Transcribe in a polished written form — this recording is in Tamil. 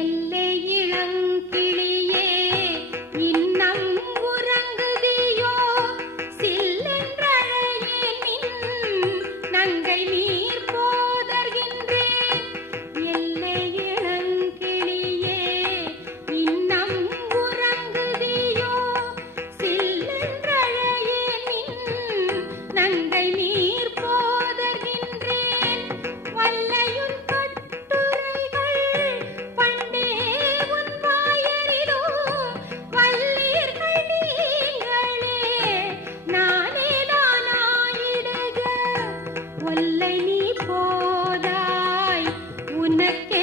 எல்லை இளங்கிளியே இன்னம் உறங்குதியோ சில்லென்றழையே நின் நங்கை நீர் போதர்கின்றேன். எல்லை இளங்கிளியே இன்னம் உறங்குதியோ சில்லென்றழையே நின் நங்கை நீர் போதர்கின்றேன். வல்லையுன் ஒல்லை நீ போதாய் உனக்கே